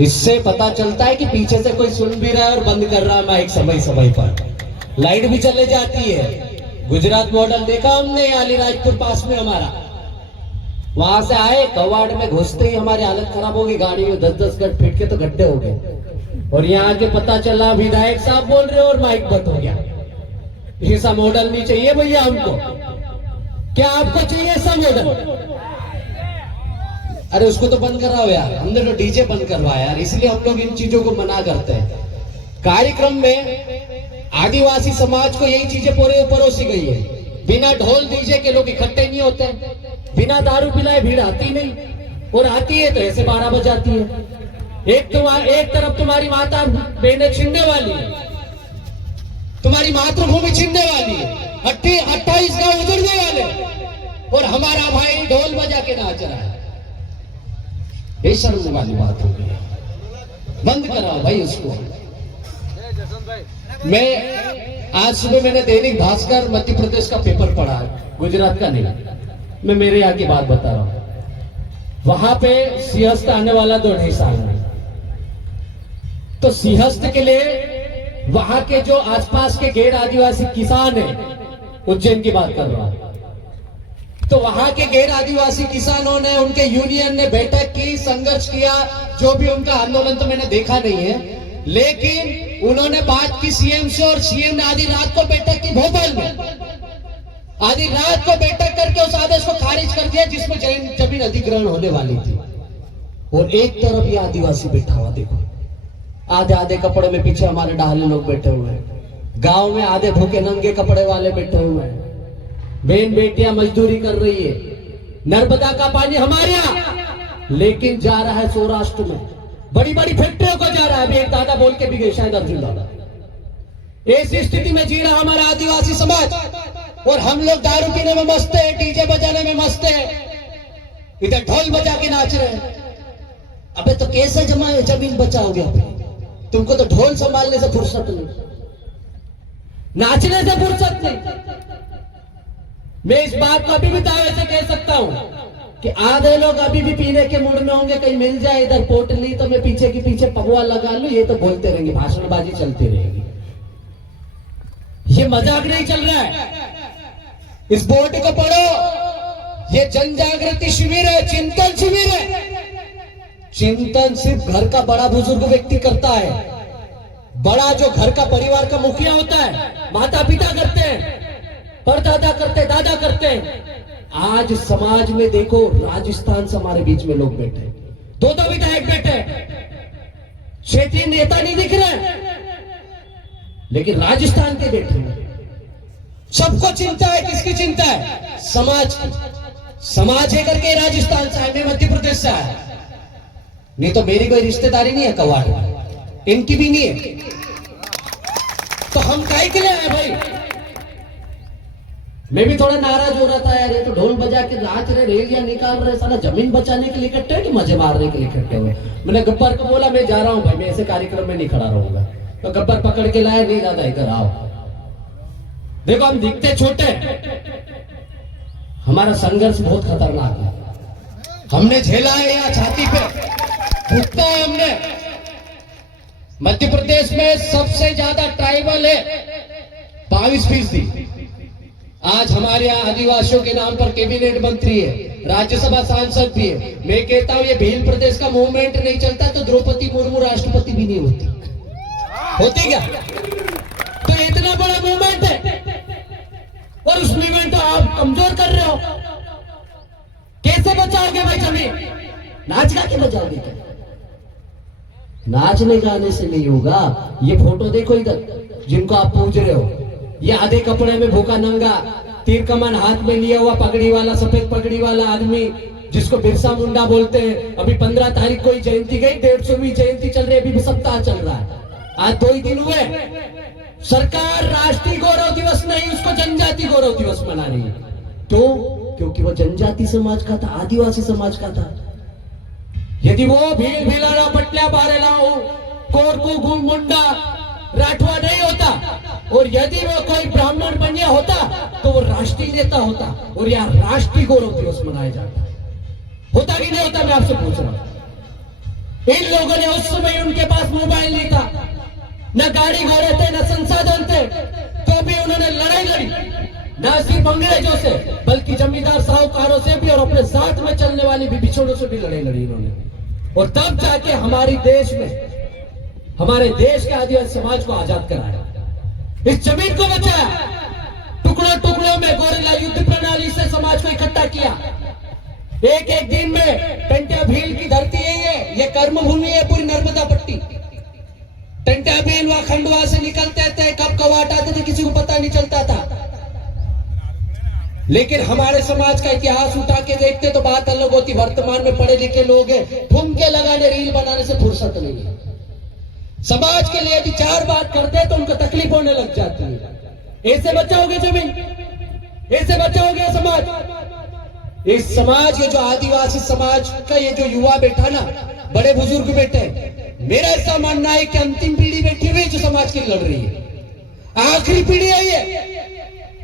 इससे पता चलता है कि पीछे से कोई सुन भी रहा है और बंद कर रहा है माइक समय समय पर। लाइट भी चले जाती है। गुजरात मॉडल देखा हमने अलीराजपुर पास में हमारा, वहां से आए कवाड़ में घुसते ही हमारी हालत खराब होगी, गाड़ी में 10-10 गट फीट के तो गड्ढे हो गए। और यहाँ आके पता चला विधायक साहब बोल रहे और माइक बंद हो गया। ऐसा मॉडल नहीं चाहिए भैया हमको। क्या आपको चाहिए ऐसा मॉडल? अरे उसको तो बंद कराओ यार, हमने तो डीजे बंद करवाया यार, इसलिए हम लोग इन चीजों को मना करते हैं। कार्यक्रम में आदिवासी समाज को यही चीजें परोसी गई है। बिना ढोल डीजे के लोग इकट्ठे नहीं होते, बिना दारू पिलाए भीड़ आती नहीं, और आती है तो ऐसे 12 बजाती है। एक तरफ तुम्हारी माता बहनें छीनने वाली है, तुम्हारी मातृभूमि छीनने वाली है, 28 गांव उजड़ने वाले, और हमारा भाई ढोल बजा के नाच रहा है। ये शर्म वाली बात होगी, बंद कराओ भाई उसको। मैं आज सुबह मैंने दैनिक भास्कर मध्य प्रदेश का पेपर पढ़ा, गुजरात का नहीं, मैं मेरे यहाँ की बात बता रहा हूं। वहां पे सिंहस्थ आने वाला 2-2.5 साल में, तो सिंहस्थ के लिए वहां के जो आसपास के गैर आदिवासी किसान हैं, उज्जैन की बात कर रहा हूं, तो वहां के गैर आदिवासी किसानों ने, उनके यूनियन ने बैठक की, संघर्ष किया, जो भी उनका आंदोलन तो मैंने देखा नहीं है, लेकिन उन्होंने बात की सीएम से, और सीएम ने आधी रात को बैठक की भोपाल में, आधी रात को बैठक करके उस आदेश को खारिज कर दिया जिसमें जमीन अधिग्रहण होने वाली थी। और एक तरफ ये आदिवासी बैठा हुआ देखो, आधे आधे कपड़े में पीछे हमारे डाले लोग बैठे हुए हैं, गांव में आधे भूखे नंगे कपड़े वाले बैठे हुए हैं, बहन बेटियां मजदूरी कर रही है, नर्मदा का पानी हमारे यहाँ, लेकिन जा रहा है सौराष्ट्र में, बड़ी बड़ी फैक्ट्रियों को जा रहा है। अभी एक दादा बोल के भी गए, शायद अर्जुन दादा। ऐसी स्थिति में जी रहा हमारा आदिवासी समाज, और हम लोग दारू पीने में मस्त है, डीजे बजाने में मस्त है, इधर ढोल बजा के नाच रहे हैं। अबे तो कैसे जमीन बचाओगे? तुमको तो ढोल संभालने से फुर्सत नहीं, नाचने से फुर्सत नहीं। मैं इस बात को अभी भी दावे से कह सकता हूं कि आधे लोग अभी भी पीने के मूड में होंगे, कहीं मिल जाए इधर पोटली तो मैं पीछे के पीछे पगवा लगा लूं, ये तो बोलते रहेंगे, भाषणबाजी चलती रहेगी। ये मजाक नहीं चल रहा है। इस बोर्ड को पढ़ो, ये जन जागृति शिविर है, चिंतन शिविर है। चिंतन सिर्फ घर का बड़ा बुजुर्ग व्यक्ति करता है, बड़ा जो घर का परिवार का मुखिया होता है, माता पिता करते हैं, परदादा करते हैं, दादा करते हैं। आज समाज में देखो, राजस्थान से हमारे बीच में लोग बैठे, 2 विधायक बैठे, क्षेत्रीय नेता नहीं दिख रहे, लेकिन राजस्थान के बैठे हैं। सबको चिंता है, किसकी चिंता है? समाज की। समाज है करके राजस्थान से है, मैं मध्य प्रदेश से आया, नहीं तो मेरी कोई रिश्तेदारी नहीं है कवाड़ में, इनकी भी नहीं है, तो हम काहे के लिए आए भाई? मैं भी थोड़ा नाराज हो रहा था यार, ये तो ढोल बजा के नाच रहे, रेलियां निकाल रहे, साला जमीन बचाने के लिए इकट्ठे हैं कि मजे मारने के लिए इकट्ठे हुए? मैंने गब्बर को बोला मैं जा रहा हूं भाई, मैं ऐसे कार्यक्रम में नहीं खड़ा रहूंगा, तो गब्बर पकड़ के लाया, नहीं दादा इधर आओ, देखो हम दिखते छोटे, हमारा संघर्ष बहुत खतरनाक है, हमने झेला है, यहाँ छाती पे भुगता है हमने। मध्य प्रदेश में सबसे ज्यादा ट्राइबल है, 22%। आज हमारे यहाँ आदिवासियों के नाम पर कैबिनेट मंत्री है, राज्यसभा सांसद भी है। मैं कहता हूं ये भील प्रदेश का मूवमेंट नहीं चलता तो द्रौपदी मुर्मू राष्ट्रपति भी नहीं होती क्या? तो इतना बड़ा मूवमेंट है, और उस मूवमेंट को आप कमजोर कर रहे हो। कैसे बचाओगे भाई जमीन? नाच गा के बचाओगे क्या? नाचने गाने से नहीं होगा। ये फोटो देखो इधर, जिनको आप पूछ रहे हो, ये आधे कपड़े में भूखा नंगा, तीर कमान हाथ में लिया हुआ, पगड़ी वाला, सफेद पगड़ी वाला आदमी, जिसको बिरसा मुंडा बोलते हैं। अभी 15 तारीख को जयंती गई, 150वीं जयंती चल रही है, अभी सप्ताह चल रहा है, आज 2 ही दिन हुए। सरकार राष्ट्रीय गौरव दिवस नहीं, उसको जनजाति गौरव दिवस मना रही है। तो क्योंकि वो जनजाति समाज का था, आदिवासी समाज का था। यदि वो भील भीलाना पटल्या बारेलाओ कोरकू गुम मुंडा राठवा नहीं होता, और यदि वो कोई ब्राह्मण बनिया होता तो वो राष्ट्रीय नेता होता, और यहाँ राष्ट्रीय गौरव दिवस मनाया जाता। होता कि नहीं होता, मैं आपसे पूछ रहा हूं। इन लोगों ने उस समय उनके पास मोबाइल नहीं था, न गाड़ी घोड़े थे, न संसाधन थे, तो भी उन्होंने लड़ाई लड़ी, न सिर्फ अंग्रेजों से बल्कि जमींदार साहूकारों से भी, और अपने साथ में चलने वाली बिछोड़ों से भी लड़ाई लड़ी इन्होंने। और तब जाके हमारे देश के आदिवासी समाज को आजाद कराया, इस जमीन को बचाया, टुकड़ों टुकड़ों में गोरिल्ला युद्ध प्रणाली से समाज को इकट्ठा किया। एक एक दिन में टंट्या भील की धरती यही है, ये कर्म भूमि है पूरी नर्मदा पट्टी। टंट्या भील वहां खंडवा से निकलते थे, कब कवाट आते थे किसी को पता नहीं चलता था। लेकिन हमारे समाज का इतिहास उठा के देखते तो बात अलग होती। वर्तमान में पढ़े लिखे लोग हैं, ठुमके लगाने रील बनाने से फुर्सत नहीं है। समाज के लिए यदि 4 बात करते तो उनको तकलीफ होने लग जाती है। ऐसे बचाओगे जमीन, ऐसे बचाओगे समाज। इस समाज ये जो आदिवासी समाज का ये जो युवा बैठा ना, बड़े बुजुर्ग बैठे, मेरा ऐसा मानना है कि अंतिम पीढ़ी बैठी हुई जो समाज के लिए लड़ रही है, आखिरी पीढ़ी है ये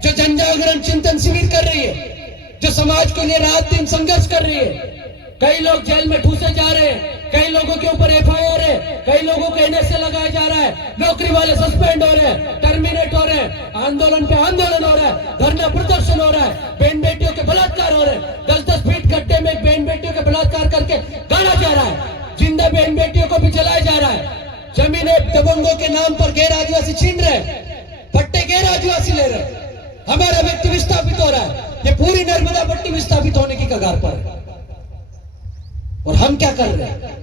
जो जन जागरण चिंतन शिविर कर रही है, जो समाज के लिए रात दिन संघर्ष कर रही है। कई लोग जेल में ठूसे जा रहे हैं, कई लोगों के ऊपर FIR है, कई लोगों को NSA लगाया जा रहा है, नौकरी वाले सस्पेंड हो रहे हैं, टर्मिनेट हो रहे हैं, आंदोलन पे आंदोलन हो रहा है, धरना प्रदर्शन हो रहा है, बहन बेटियों के बलात्कार हो रहे हैं। 10-10 फीट गड्ढे में बहन बेटियों के बलात्कार करके गाड़ा जा रहा है, जिंदा बहन बेटियों को भी जलाया जा रहा है। जमीनें दबंगों के नाम पर गैर आदिवासी छीन रहे, पट्टे गैर आदिवासी ले रहे, हमारा व्यक्ति विस्थापित हो रहा है। ये पूरी नर्मदा पट्टी विस्थापित होने की कगार पर है। और हम क्या कर रहे हैं?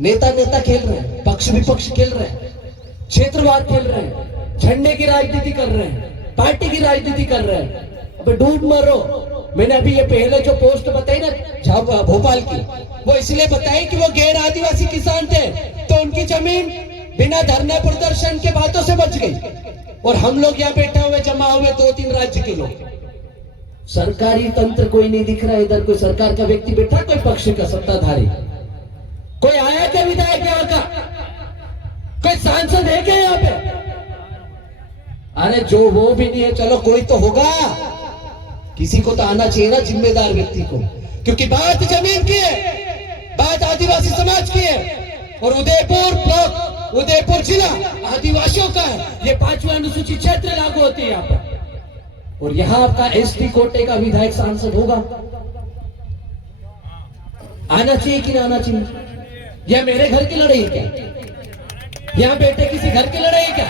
नेता खेल रहे हैं, पक्ष विपक्ष खेल रहे हैं, क्षेत्रवाद खेल रहे हैं, झंडे की राजनीति कर रहे हैं, पार्टी की राजनीति कर रहे हैं। अब डूब मरो। मैंने अभी ये पहले जो पोस्ट बताई ना भोपाल की, वो इसलिए बताई कि वो गैर आदिवासी किसान थे तो उनकी जमीन बिना धरना प्रदर्शन के बातों से बच गई। और हम लोग यहाँ बैठे हुए जमा हुए 2-3 राज्य के लोग, सरकारी तंत्र कोई नहीं दिख रहा। इधर कोई सरकार का व्यक्ति बैठा, कोई पक्ष का सत्ताधारी, कोई आया क्या विधायक यहाँ का, कोई सांसद है क्या यहाँ पे? अरे जो वो भी नहीं है, चलो कोई तो होगा, किसी को तो आना चाहिए ना, जिम्मेदार व्यक्ति को। क्योंकि बात जमीन की है, बात आदिवासी समाज की है। और उदयपुर ब्लॉक, उदयपुर जिला आदिवासियों का है। ये 5वां अनुसूचित क्षेत्र लागू होती है यहाँ पर। और यहाँ आपका ST कोटे का विधायक सांसद होगा, आना चाहिए कि ना आना चाहिए? यह मेरे घर की लड़ाई है क्या? यहाँ बेटे किसी घर की लड़ाई है क्या?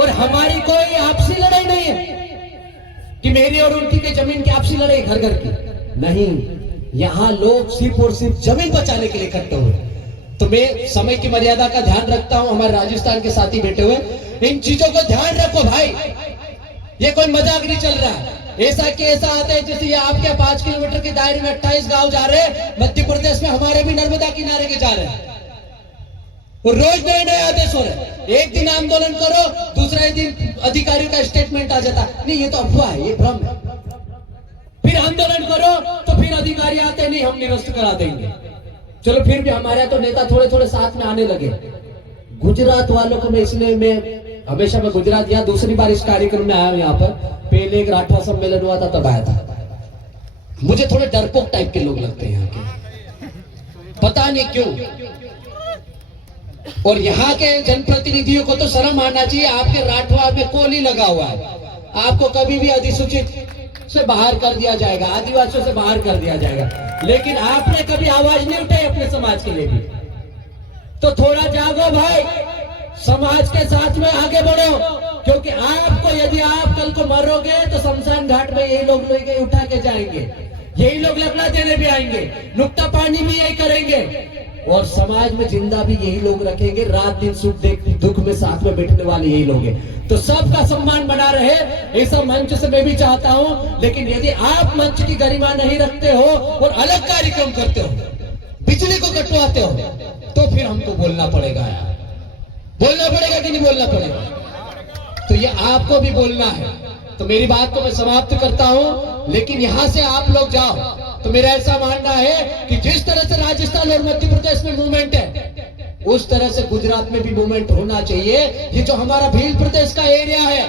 और हमारी कोई आपसी लड़ाई नहीं है कि मेरी और उनकी के जमीन की आपसी लड़ाई घर घर की नहीं। यहाँ लोग सिर्फ और सिर्फ जमीन बचाने के लिए इकट्ठे हुए। तो मैं समय की मर्यादा का ध्यान रखता हूं। हमारे राजस्थान के साथी बैठे हुए, इन चीजों को ध्यान रखो भाई, ये कोई मजाक नहीं चल रहा है। ऐसा केस आता है जैसे ये आपके 5 किलोमीटर के दायरे में 28 गांव जा रहे हैं, मध्य प्रदेश में हमारे भी नर्मदा किनारे के जा रहे हैं। और रोज नए नए आदेश हो रहे। एक दिन आंदोलन करो, दूसरे दिन अधिकारियों का स्टेटमेंट आ जाता, नहीं ये तो अफवाह है, ये भ्रम है। फिर आंदोलन करो तो फिर अधिकारी आते, नहीं हम निरस्त करा देंगे। चलो फिर भी हमारे तो नेता थोड़े थोड़े साथ में आने लगे। गुजरात वालों को मैं इसलिए, मैं हमेशा मैं गुजरात या दूसरी बार इस कार्यक्रम में आया हूं। यहाँ पर पहले एक राठवा सम्मेलन हुआ था तब आया था। मुझे थोड़े डरपोक टाइप के लोग लगते हैं यहाँ के, पता नहीं क्यों। और यहाँ के जनप्रतिनिधियों को तो शर्म आना चाहिए। आपके राठवा में कोली लगा हुआ है, आपको कभी भी अधिसूचित से बाहर कर दिया जाएगा, आदिवासियों से बाहर कर दिया जाएगा। लेकिन आपने कभी आवाज नहीं उठाई अपने समाज के लिए भी। तो थोड़ा जागो भाई, समाज के साथ में आगे बढ़ो। क्योंकि आपको, यदि आप कल को मरोगे तो शमशान घाट में यही लोग लेके उठा के जाएंगे, यही लोग लकड़ा देने भी आएंगे, नुक्ता पानी भी यही करेंगे, और समाज में जिंदा भी यही लोग रखेंगे। रात दिन सुख दुख में साथ में बैठने वाले यही लोग हैं। तो सबका सम्मान बना रहे, ऐसा मंच से मैं भी चाहता हूं। लेकिन यदि आप मंच की गरिमा नहीं रखते हो और अलग कार्यक्रम करते हो, बिजली को कटवाते हो, तो फिर हमको बोलना पड़ेगा यार, बोलना पड़ेगा कि नहीं बोलना पड़ेगा? तो ये आपको भी बोलना है। तो मेरी बात को मैं समाप्त करता हूं। लेकिन यहां से आप लोग जाओ तो मेरा ऐसा मानना है कि जिस तरह से राजस्थान और मध्य प्रदेश में मूवमेंट है, उस तरह से गुजरात में भी मूवमेंट होना चाहिए। ये जो हमारा भील प्रदेश का एरिया है,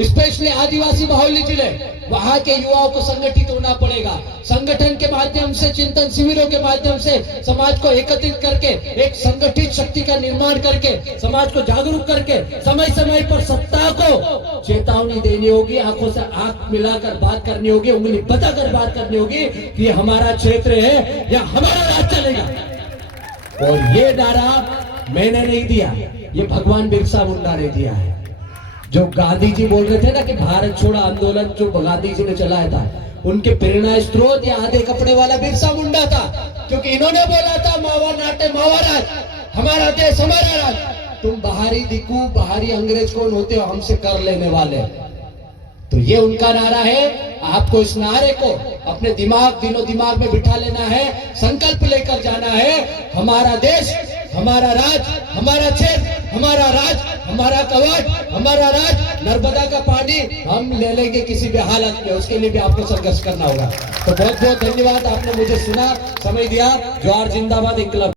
स्पेशली आदिवासी बाहुल्य जिले, वहां के युवाओं को संगठित होना पड़ेगा। संगठन के माध्यम से, चिंतन शिविरों के माध्यम से समाज को एकत्रित करके एक संगठित शक्ति का निर्माण करके समाज को जागरूक करके समय समय पर सत्ता को चेतावनी देनी होगी, आंखों से आंख मिलाकर बात करनी होगी, उंगली बताकर बात करनी होगी कि ये हमारा क्षेत्र है या हमारा राज चलेगा। और ये नारा मैंने नहीं दिया, ये भगवान बिरसा मुंडा ने दिया है। जो गांधी जी बोल रहे थे ना कि भारत छोड़ो आंदोलन जो गांधी जी ने चलाया था, उनके प्रेरणा स्रोत या आधे कपड़े वाला बिरसा मुंडा था, क्योंकि इन्होंने बोला था मावा नाटे मावा राज, हमारा देश हमारा राज। तुम बाहरी दिक्कू बाहरी अंग्रेज कौन होते हो हमसे कर लेने वाले। तो ये उनका नारा है। आपको इस नारे को अपने दिनों दिमाग में बिठा लेना है, संकल्प लेकर जाना है। हमारा देश हमारा राज, हमारा क्षेत्र हमारा राज, हमारा कवच हमारा राज, नर्मदा का पानी हम ले लेंगे किसी भी हालत में, उसके लिए भी आपको संघर्ष करना होगा। तो बहुत बहुत धन्यवाद, आपने मुझे सुना, समय दिया। जवाहर जिंदाबाद, इंकलाब।